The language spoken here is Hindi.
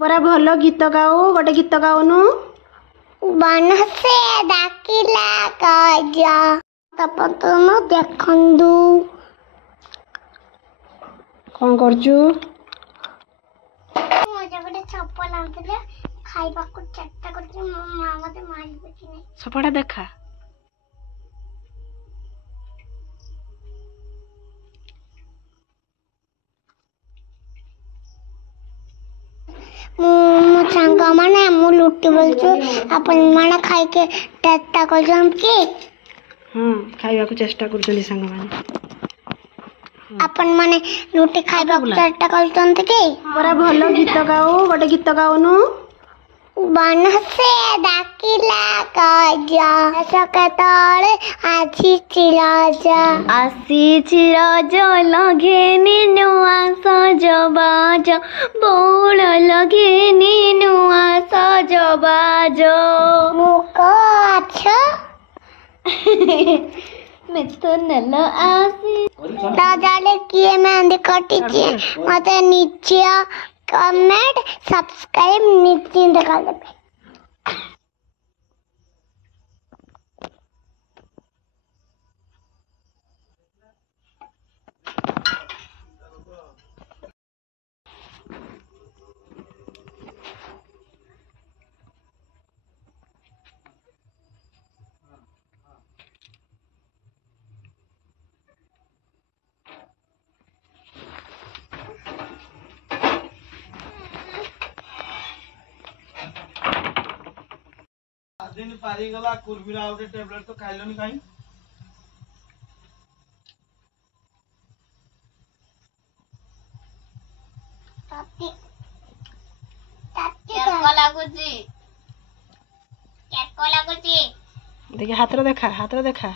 परा भल गीत गाऊ गोटे गीत गाउनु। बन से डाकिला गजा तपतन देखंदु। कौन करचु? मजा गोटे चप्पल आनथिले खाइबा को चेष्टा करछि मो मां मते मारिबे कि नै। सपड़ा देखा मो सांग माने मु लुट्टी बोलछु अपन माने खाइ के चेष्टा करछम कि हाँ खाइबा को चेष्टा करछनी संग माने अपन माने लुट्टी खाइबा को चेष्टा करछन कि परा भल गीत गाऊ गोटे गीत गाउनु। बन से डाकिला गजा सकताले आसी रज लघेनी नुआ सजबाज बौल लघेनी नुआ सजबाज मुक अच्छा मैं तो नल आसी राजाले किए मेहंदी कटी मते नीचे कमेंट सब्सक्राइब नीचे दिखा दे। दिन पारी गला कुरबिरा आउटे टैबलेट तो खाइलोनी काई ताती ताती केको लागुची देखि हाथ रे देखा